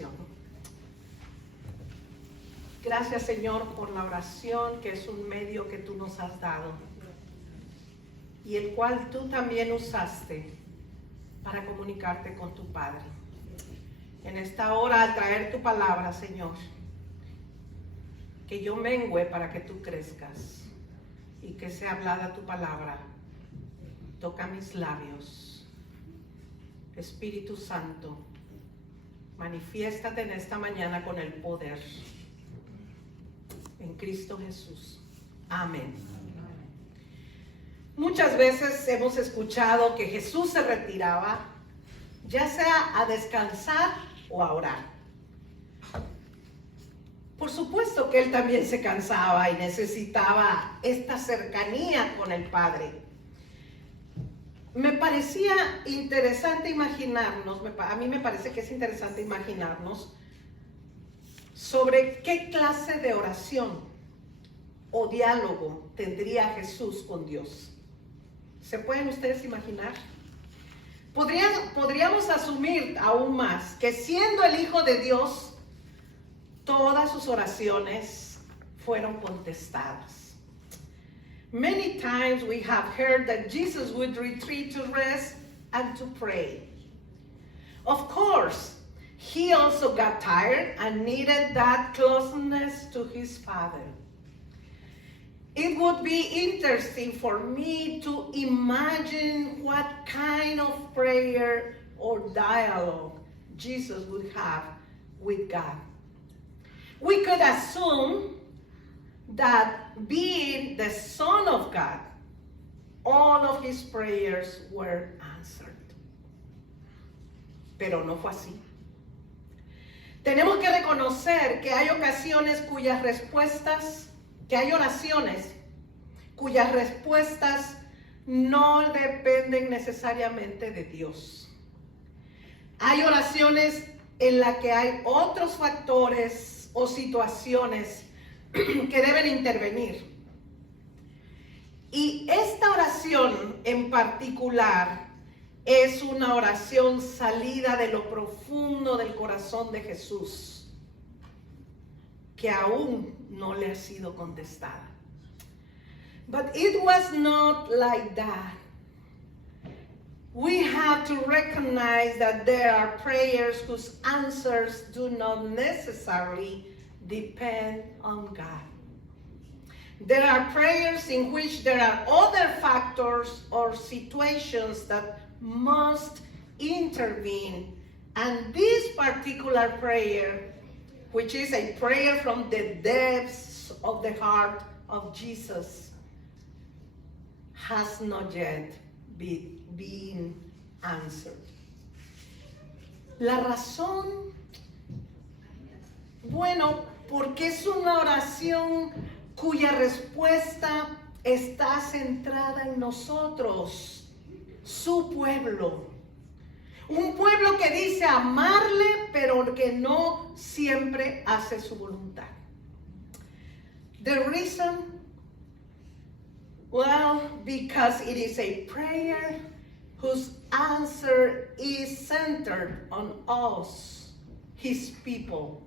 oración. Gracias, Señor, por la oración, que es un medio que tú nos has dado y el cual tú también usaste para comunicarte con tu Padre. En esta hora, al traer tu palabra, Señor, que yo mengüe para que tú crezcas y que sea hablada tu palabra. Toca mis labios. Espíritu Santo, manifiéstate en esta mañana con el poder. En Cristo Jesús. Amén. Muchas veces hemos escuchado que Jesús se retiraba, ya sea a descansar o a orar. Por supuesto que él también se cansaba y necesitaba esta cercanía con el Padre. Me parecía interesante imaginarnos, a mí me parece que es interesante imaginarnos sobre qué clase de oración o diálogo tendría Jesús con Dios. ¿Se pueden ustedes imaginar? Podríamos asumir aún más que siendo el Hijo de Dios, todas sus oraciones fueron contestadas. Many times we have heard that Jesus would retreat to rest and to pray. Of course, he also got tired and needed that closeness to his Father. It would be interesting for me to imagine what kind of prayer or dialogue Jesus would have with God. We could assume that being the Son of God, all of his prayers were answered. Pero no fue así. Tenemos que reconocer que hay oraciones cuyas respuestas no dependen necesariamente de Dios. Hay oraciones en las que hay otros factores o situaciones que deben intervenir. Y esta oración en particular es una oración salida de lo profundo del corazón de Jesús, que aún no le ha sido contestada. But it was not like that. We have to recognize that there are prayers whose answers do not necessarily depend on God. There are prayers in which there are other factors or situations that must intervene. And this particular prayer, which is a prayer from the depths of the heart of Jesus, has not yet been answered. La razón, bueno, porque es una oración cuya respuesta está centrada en nosotros, su pueblo. Un pueblo que dice amarle, pero que no siempre hace su voluntad. The reason, well, because it is a prayer whose answer is centered on us, his people.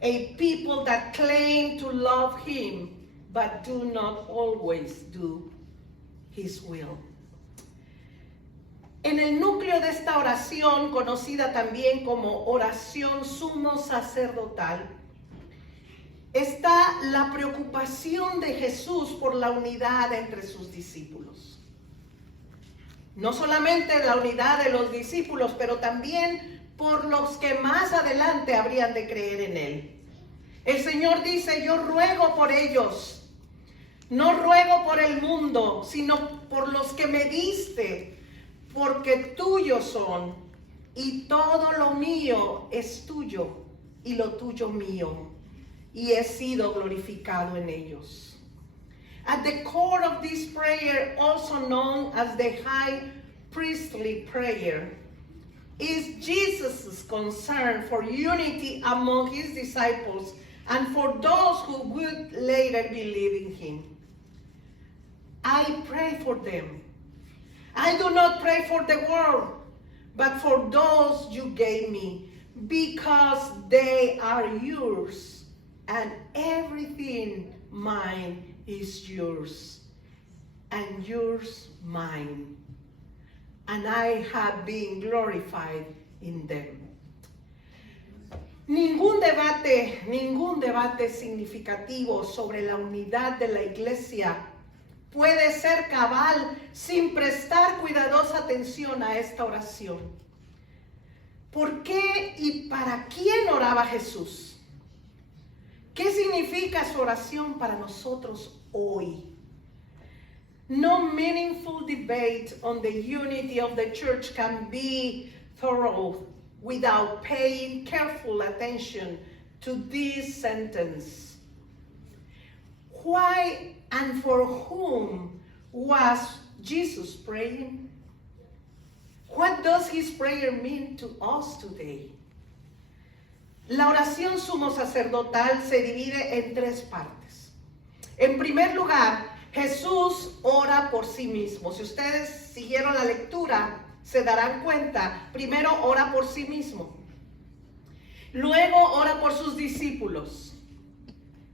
A people that claim to love him, but do not always do his will. En el núcleo de esta oración, conocida también como oración sumo sacerdotal, está la preocupación de Jesús por la unidad entre sus discípulos. No solamente la unidad de los discípulos, pero también por los que más adelante habrían de creer en él. El Señor dice, yo ruego por ellos, no ruego por el mundo, sino por los que me diste, porque tuyos son, y todo lo mío es tuyo, y lo tuyo mío, y he sido glorificado en ellos. At the core of this prayer, also known as the high priestly prayer, is Jesus' concern for unity among his disciples and for those who would later believe in him. I pray for them. I do not pray for the world, but for those you gave me, because they are yours, and everything mine is yours, and yours mine, and I have been glorified in them. Ningún debate significativo sobre la unidad de la iglesia puede ser cabal sin prestar cuidadosa atención a esta oración. ¿Por qué y para quién oraba Jesús? ¿Qué significa su oración para nosotros hoy? No meaningful debate on the unity of the church can be thorough without paying careful attention to this sentence. Why and for whom was Jesus praying? What does his prayer mean to us today? La oración sumo sacerdotal se divide en tres partes. En primer lugar, Jesús ora por sí mismo. Si ustedes siguieron la lectura, se darán cuenta. Primero ora por sí mismo. Luego ora por sus discípulos.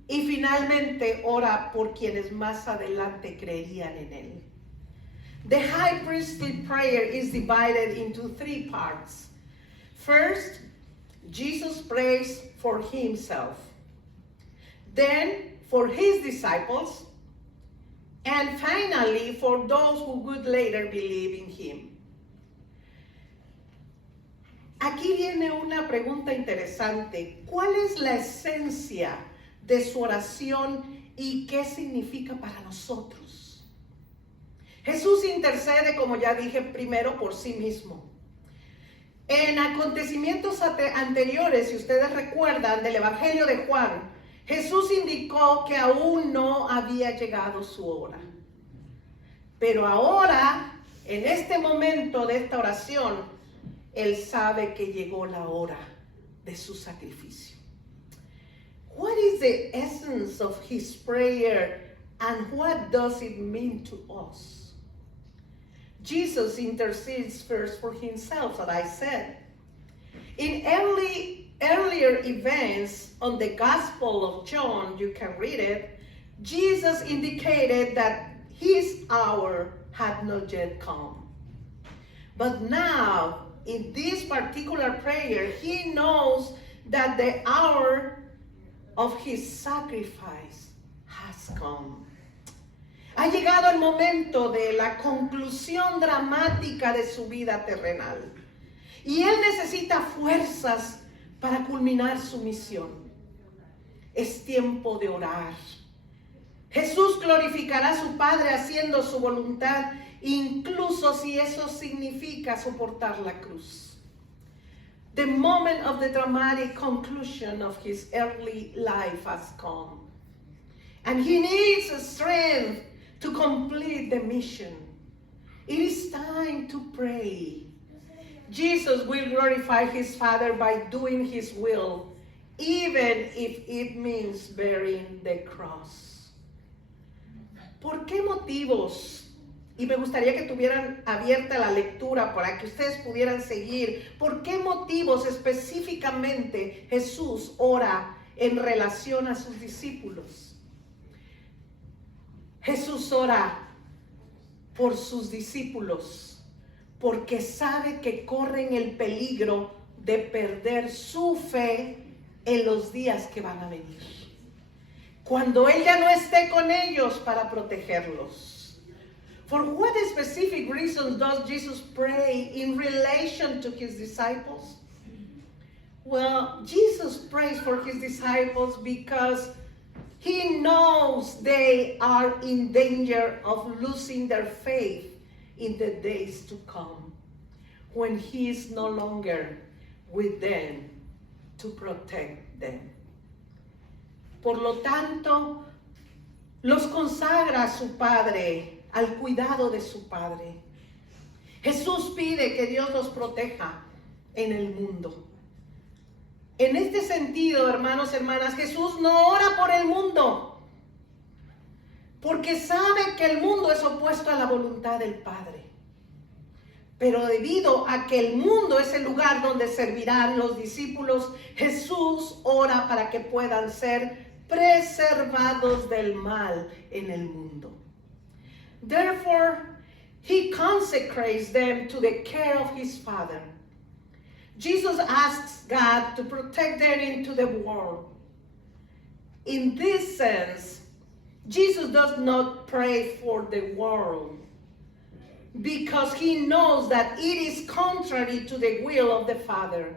Y finalmente ora por quienes más adelante creerían en él. The high priestly prayer is divided into three parts. First, Jesus prays for himself. Then for his disciples. And finally for those who would later believe in him. Aquí viene una pregunta interesante. ¿Cuál es la esencia de su oración y qué significa para nosotros? Jesús intercede, como ya dije, primero por sí mismo. En acontecimientos anteriores, si ustedes recuerdan del Evangelio de Juan, Jesús indicó que aún no había llegado su hora. Pero ahora, en este momento de esta oración, Él sabe que llegó la hora de su sacrificio. What is the essence of his prayer and what does it mean to us? Jesus intercedes first for himself, as I said. In earlier events on the Gospel of John, you can read it, Jesus indicated that his hour had not yet come. But now, in this particular prayer, he knows that the hour of his sacrifice has come. Ha llegado el momento de la conclusión dramática de su vida terrenal. Y él necesita fuerzas para culminar su misión. Es tiempo de orar. Jesús glorificará a su Padre haciendo su voluntad, incluso si eso significa soportar la cruz. The moment of the dramatic conclusion of his earthly life has come. And he needs strength to complete the mission. It is time to pray. Jesus will glorify his Father by doing his will, even if it means bearing the cross. ¿Por qué motivos? Y me gustaría que tuvieran abierta la lectura para que ustedes pudieran seguir. ¿Por qué motivos específicamente Jesús ora en relación a sus discípulos? Jesús ora por sus discípulos porque sabe que corren el peligro de perder su fe en los días que van a venir. Cuando Él ya no esté con ellos para protegerlos. For what specific reasons does Jesus pray in relation to his disciples? Well, Jesus prays for his disciples because he knows they are in danger of losing their faith in the days to come, when he is no longer with them to protect them. Por lo tanto, los consagra a su Padre, al cuidado de su Padre. Jesús pide que Dios los proteja en el mundo. En este sentido, hermanos, hermanas, Jesús no ora por el mundo, porque sabe que el mundo es opuesto a la voluntad del Padre. Pero debido a que el mundo es el lugar donde servirán los discípulos, Jesús ora para que puedan ser preservados del mal en el mundo. Therefore, he consecrates them to the care of his Father. Jesus asks God to protect them into the world. In this sense, Jesus does not pray for the world because he knows that it is contrary to the will of the Father.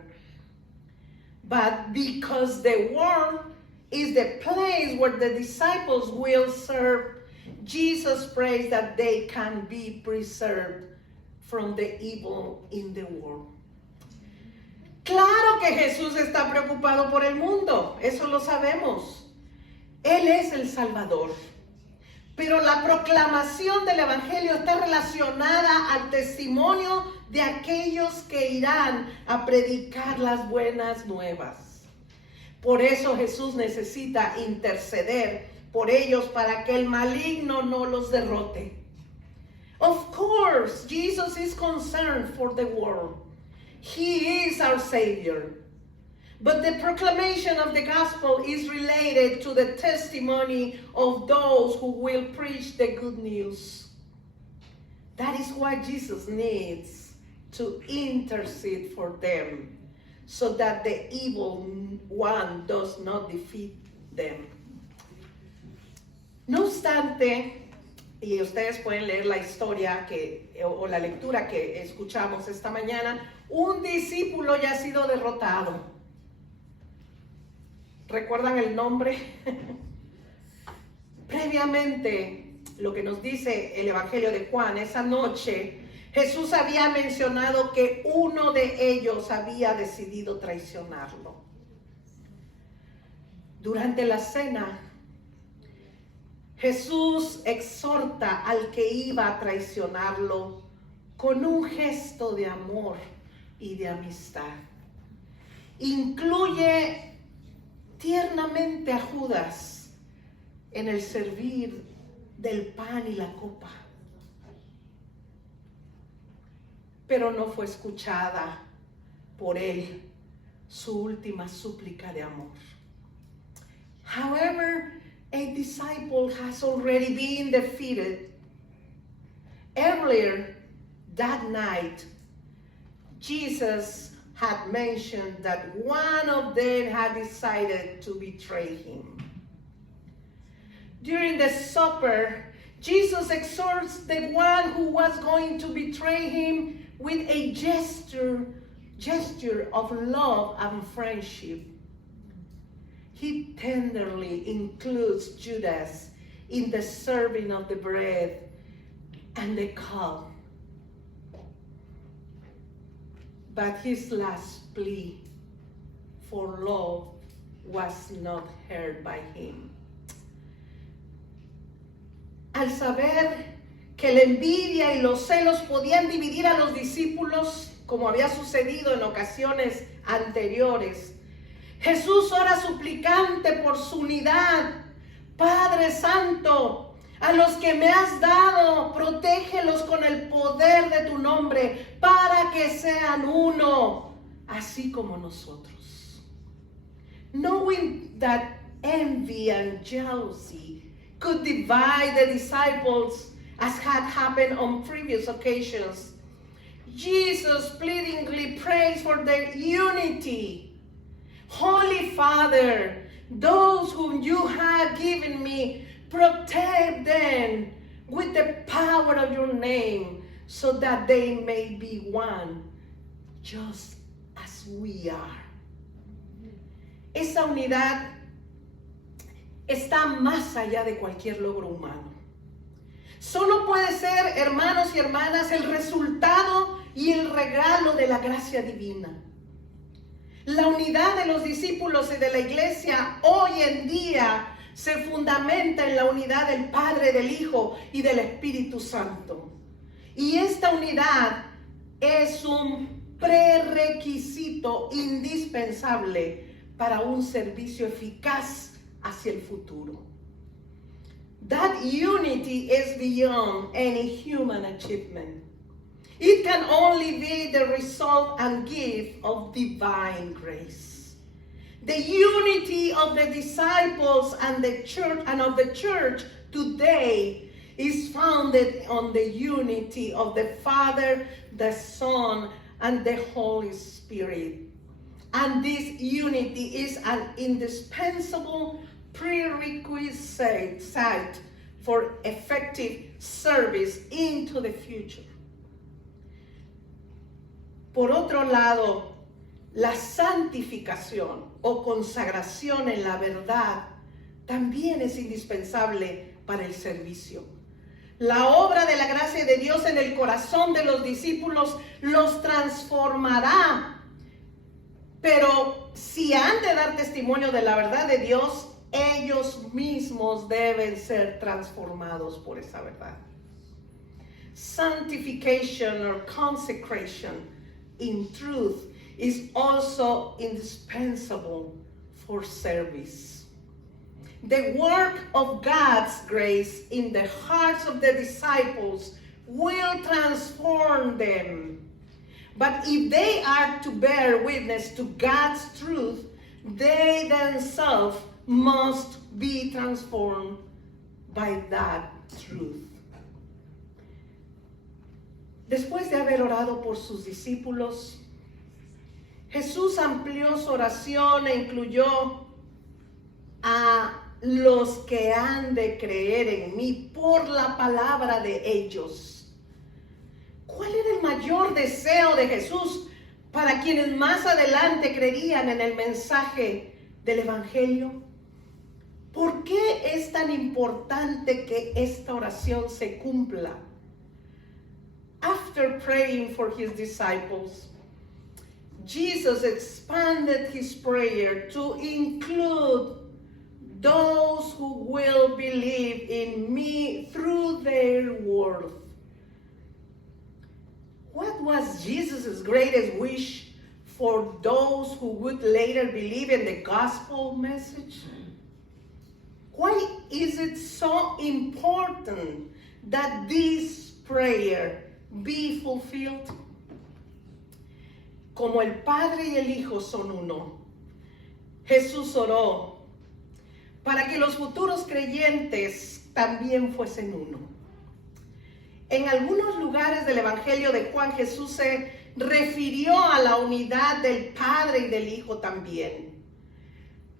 But because the world is the place where the disciples will serve, Jesus prays that they can be preserved from the evil in the world. Claro que Jesús está preocupado por el mundo, eso lo sabemos. Él es el Salvador. Pero la proclamación del Evangelio está relacionada al testimonio de aquellos que irán a predicar las buenas nuevas. Por eso Jesús necesita interceder por ellos para que el maligno no los derrote. Of course, Jesus is concerned for the world. He is our Savior. But the proclamation of the gospel is related to the testimony of those who will preach the good news. That is why Jesus needs to intercede for them, so that the evil one does not defeat them. No obstante, y ustedes pueden leer la historia o la lectura que escuchamos esta mañana, un discípulo ya ha sido derrotado. ¿Recuerdan el nombre? Previamente, lo que nos dice el Evangelio de Juan, esa noche, Jesús había mencionado que uno de ellos había decidido traicionarlo. Durante la cena, Jesús exhorta al que iba a traicionarlo con un gesto de amor y de amistad. Incluye tiernamente a Judas en el servir del pan y la copa. Pero no fue escuchada por él su última súplica de amor. However, a disciple has already been defeated. Earlier that night, Jesus had mentioned that one of them had decided to betray him. During the supper, Jesus exhorts the one who was going to betray him with a gesture of love and friendship. He tenderly includes Judas in the serving of the bread and the cup. But his last plea for love was not heard by him. Al saber que la envidia y los celos podían dividir a los discípulos, como había sucedido en ocasiones anteriores, Jesús ora suplicante por su unidad. Padre Santo, a los que me has dado, protégelos con el poder de tu nombre, para que sean uno, así como nosotros. Knowing that envy and jealousy could divide the disciples, as had happened on previous occasions, Jesus pleadingly prays for their unity. Holy Father, those whom you have given me, protect them with the power of your name, so that they may be one, just as we are. Esa unidad está más allá de cualquier logro humano. Solo puede ser, hermanos y hermanas, el resultado y el regalo de la gracia divina. La unidad de los discípulos y de la iglesia hoy en día se fundamenta en la unidad del Padre, del Hijo y del Espíritu Santo. Y esta unidad es un prerequisito indispensable para un servicio eficaz hacia el futuro. That unity is beyond any human achievement. It can only be the result and gift of divine grace. The unity of the disciples and the church and of the church today is founded on the unity of the Father, the Son, and the Holy Spirit. And this unity is an indispensable prerequisite for effective service into the future. Por otro lado, la santificación o consagración en la verdad también es indispensable para el servicio. La obra de la gracia de Dios en el corazón de los discípulos los transformará. Pero si han de dar testimonio de la verdad de Dios, ellos mismos deben ser transformados por esa verdad. Sanctification or consecration in truth is also indispensable for service. The work of God's grace in the hearts of the disciples will transform them. But if they are to bear witness to God's truth, they themselves must be transformed by that truth. Después de haber orado por sus discípulos, Jesús amplió su oración e incluyó a los que han de creer en mí por la palabra de ellos. ¿Cuál era el mayor deseo de Jesús para quienes más adelante creerían en el mensaje del Evangelio? ¿Por qué es tan importante que esta oración se cumpla? After praying for his disciples, Jesus expanded his prayer to include those who will believe in me through their word. What was Jesus' greatest wish for those who would later believe in the gospel message? Why is it so important that this prayer be fulfilled? Como el Padre y el Hijo son uno, Jesús oró para que los futuros creyentes también fuesen uno. En algunos lugares del Evangelio de Juan, Jesús se refirió a la unidad del Padre y del Hijo también.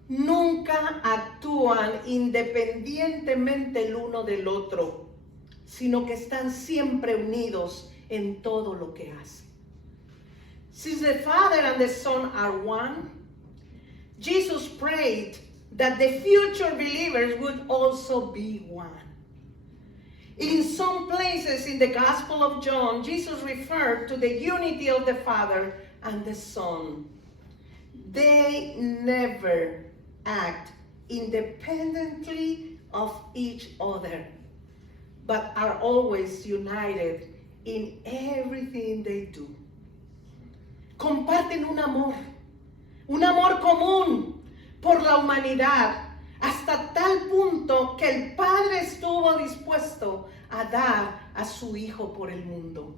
Nunca actúan independientemente el uno del otro, sino que están siempre unidos en todo lo que hacen. Since the Father and the Son are one, Jesus prayed that the future believers would also be one. In some places in the Gospel of John, Jesus referred to the unity of the Father and the Son. They never act independently of each other, but are always united in everything they do. Comparten un amor común por la humanidad, hasta tal punto que el Padre estuvo dispuesto a dar a su Hijo por el mundo.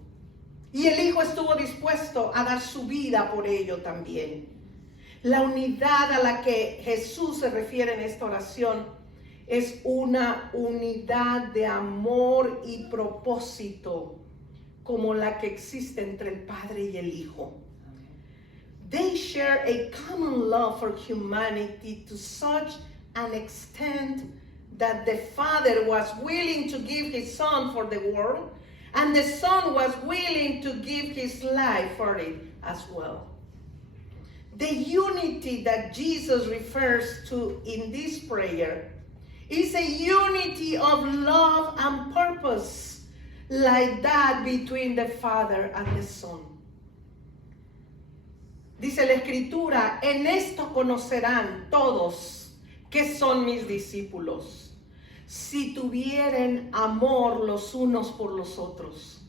Y el Hijo estuvo dispuesto a dar su vida por ello también. La unidad a la que Jesús se refiere en esta oración es una unidad de amor y propósito como la que existe entre el Padre y el Hijo. They share a common love for humanity to such an extent that the Father was willing to give his Son for the world, and the Son was willing to give his life for it as well. The unity that Jesus refers to in this prayer is a unity of love and purpose, like that between the Father and the Son. Dice la Escritura, en esto conocerán todos que son mis discípulos, si tuvieren amor los unos por los otros.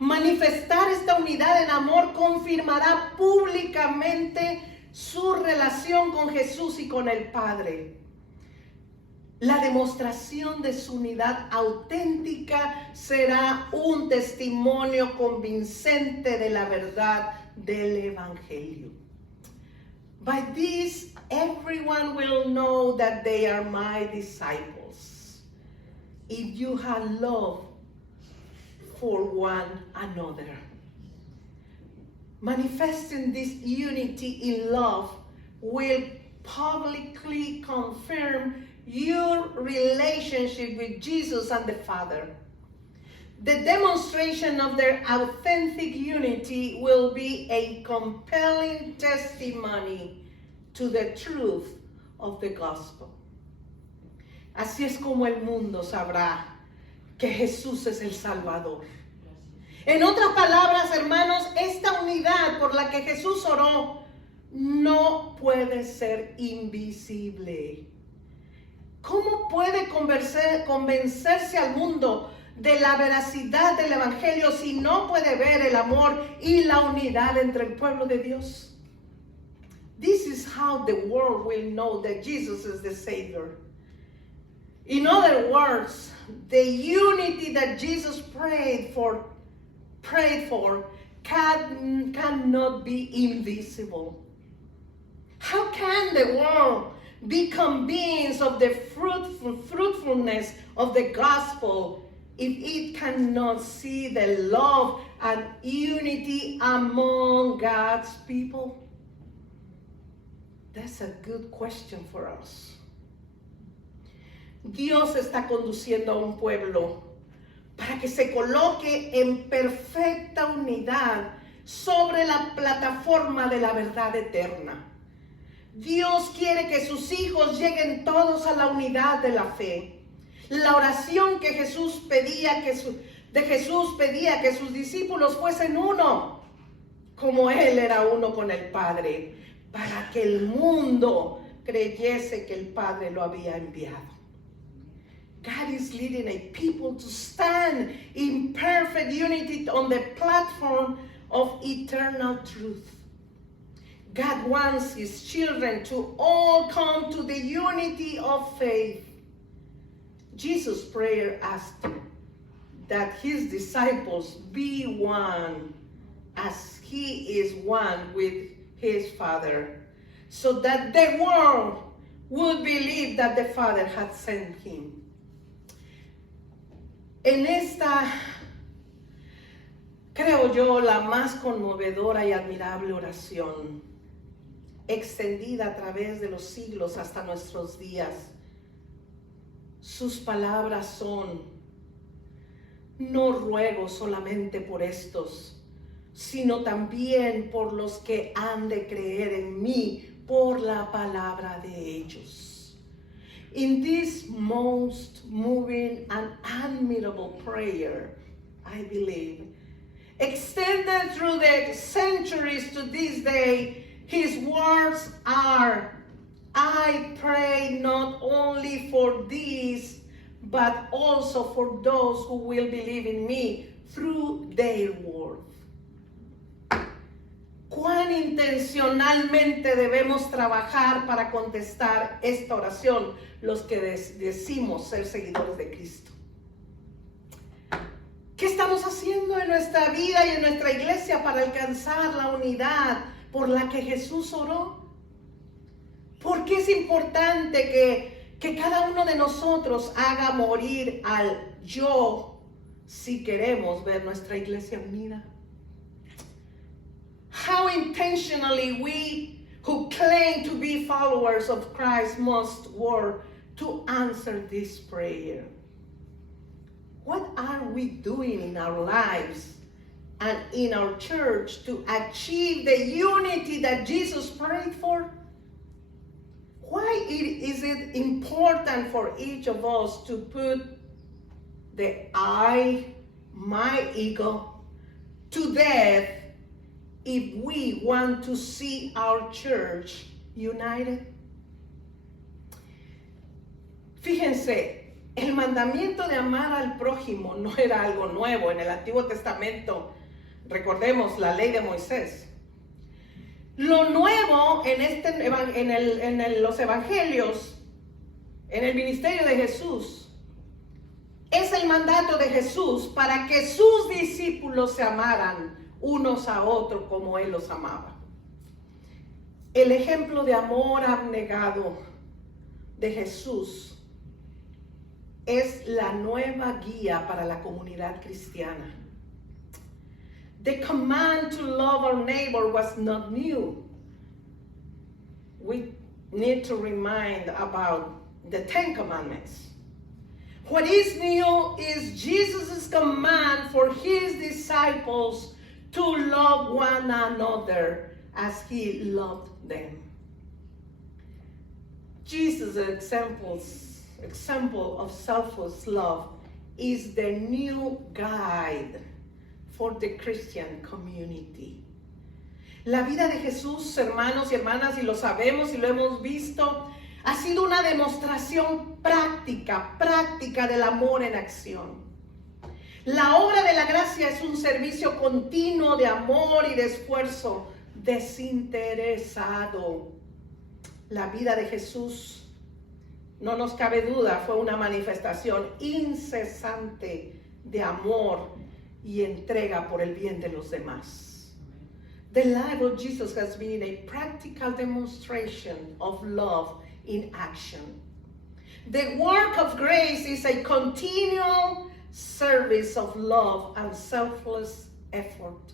Manifestar esta unidad en amor confirmará públicamente su relación con Jesús y con el Padre. La demostración de su unidad auténtica será un testimonio convincente de la verdad del Evangelio. By this, everyone will know that they are my disciples, if you have love for one another. Manifesting this unity in love will publicly confirm your relationship with Jesus and the Father. The demonstration of their authentic unity will be a compelling testimony to the truth of the gospel. Así es como el mundo sabrá que Jesús es el Salvador. En otras palabras, hermanos, esta unidad por la que Jesús oró no puede ser invisible. ¿Cómo puede convencerse al mundo de la veracidad del Evangelio si no puede ver el amor y la unidad entre el pueblo de Dios? This is how the world will know that Jesus is the Savior. In other words, the unity that Jesus prayed for cannot be invisible. How can the world be convinced of the fruitfulness of the gospel if it cannot see the love and unity among God's people? That's a good question for us. Dios está conduciendo a un pueblo para que se coloque en perfecta unidad sobre la plataforma de la verdad eterna. Dios quiere que sus hijos lleguen todos a la unidad de la fe. La oración que Jesús pedía que sus discípulos fuesen uno, como Él era uno con el Padre, para que el mundo creyese que el Padre lo había enviado. God is leading a people to stand in perfect unity on the platform of eternal truth. God wants His children to all come to the unity of faith. Jesus' prayer asked that His disciples be one as He is one with His Father, so that the world would believe that the Father had sent Him. En esta, creo yo, la más conmovedora y admirable oración, extendida a través de los siglos hasta nuestros días, sus palabras son: no ruego solamente por estos, sino también por los que han de creer en mí por la palabra de ellos. In this most moving and admirable prayer, I believe, extended through the centuries to this day, His words are, I pray not only for these, but also for those who will believe in me through their word. ¿Cuán intencionalmente debemos trabajar para contestar esta oración los que decimos ser seguidores de Cristo? ¿Qué estamos haciendo en nuestra vida y en nuestra iglesia para alcanzar la unidad por la que Jesús oró? ¿Por qué es importante que cada uno de nosotros haga morir al yo si queremos ver nuestra iglesia unida? How intentionally we who claim to be followers of Christ must work to answer this prayer. What are we doing in our lives and in our church to achieve the unity that Jesus prayed for? Why is it important for each of us to put the I, my ego, to death if we want to see our church united? Fíjense, el mandamiento de amar al prójimo no era algo nuevo en el Antiguo Testamento. Recordemos la ley de Moisés. Lo nuevo en los evangelios en el ministerio de Jesús. Es el mandato de Jesús para que sus discípulos se amaran unos a otros como Él los amaba. El ejemplo de amor abnegado de Jesús es la nueva guía para la comunidad cristiana. The command to love our neighbor was not new. We need to remind about the Ten Commandments. What is new is Jesus' command for his disciples to love one another as he loved them. Jesus' example of selfless love is the new guide for the Christian community. La vida de Jesús, hermanos y hermanas, y lo sabemos y lo hemos visto, ha sido una demostración práctica del amor en acción. La obra de la gracia es un servicio continuo de amor y de esfuerzo desinteresado. La vida de Jesús, no nos cabe duda, fue una manifestación incesante de amor y entrega por el bien de los demás. The life of Jesus has been a practical demonstration of love in action. The work of grace is a continual service of love and selfless effort.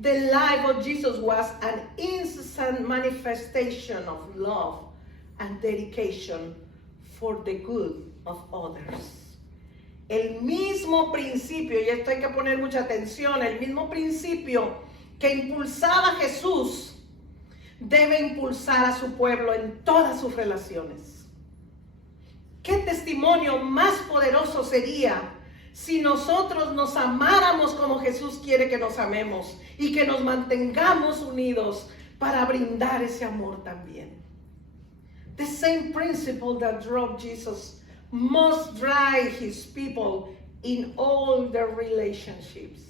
The life of Jesus was an incessant manifestation of love and dedication for the good of others. El mismo principio, y esto hay que poner mucha atención, el mismo principio que impulsaba a Jesús debe impulsar a su pueblo en todas sus relaciones. ¿Qué testimonio más poderoso sería si nosotros nos amáramos como Jesús quiere que nos amemos y que nos mantengamos unidos para brindar ese amor también? The same principle that drove Jesus must drive his people in all their relationships.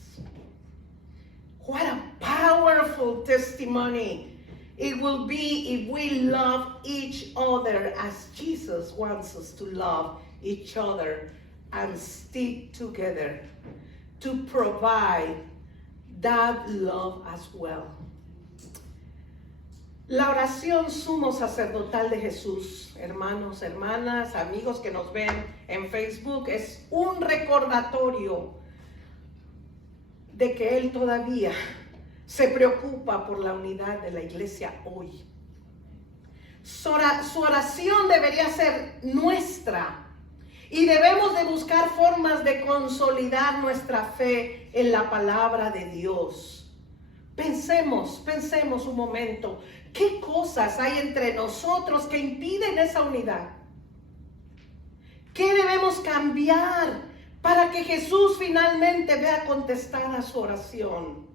What a powerful testimony it will be if we love each other as Jesus wants us to love each other and stick together to provide that love as well. La oración sumo sacerdotal de Jesús, hermanos, hermanas, amigos que nos ven en Facebook, es un recordatorio de que Él todavía se preocupa por la unidad de la iglesia hoy. Su oración debería ser nuestra y debemos de buscar formas de consolidar nuestra fe en la palabra de Dios. Pensemos un momento, ¿qué cosas hay entre nosotros que impiden esa unidad? ¿Qué debemos cambiar para que Jesús finalmente vea contestada su oración?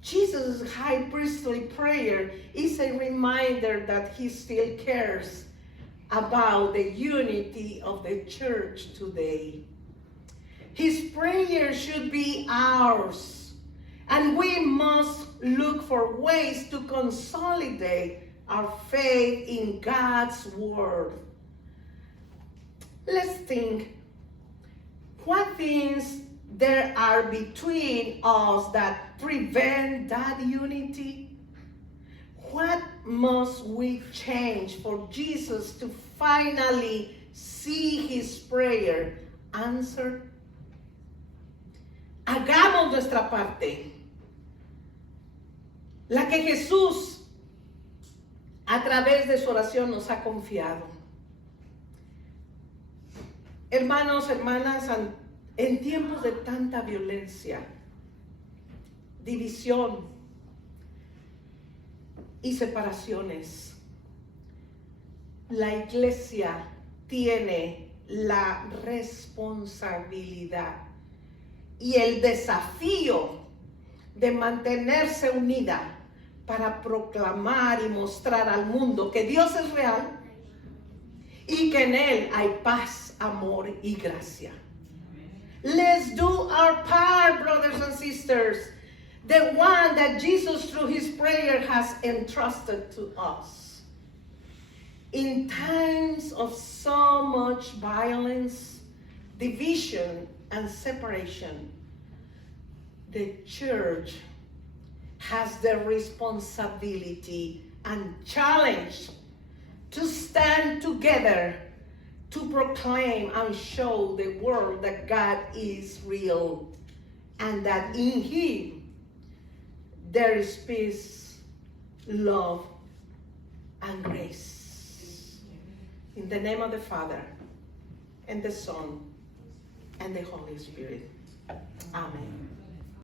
Jesus' high priestly prayer is a reminder that he still cares about the unity of the church today. His prayer should be ours, and we must look for ways to consolidate our faith in God's word. Let's think, what things there are between us that prevent that unity? What must we change for Jesus to finally see his prayer answered? Hagamos nuestra parte, la que Jesús a través de su oración nos ha confiado. Hermanos, hermanas, en tiempos de tanta violencia, división y separaciones, la iglesia tiene la responsabilidad y el desafío de mantenerse unida para proclamar y mostrar al mundo que Dios es real y que en Él hay paz, amor y gracia. Let's do our part, brothers and sisters, the one that Jesus through his prayer has entrusted to us. In times of so much violence, division, and separation, the church has the responsibility and challenge to stand together to proclaim and show the world that God is real and that in Him there is peace, love, and grace. In the name of the Father, and the Son, and the Holy Spirit. Amen.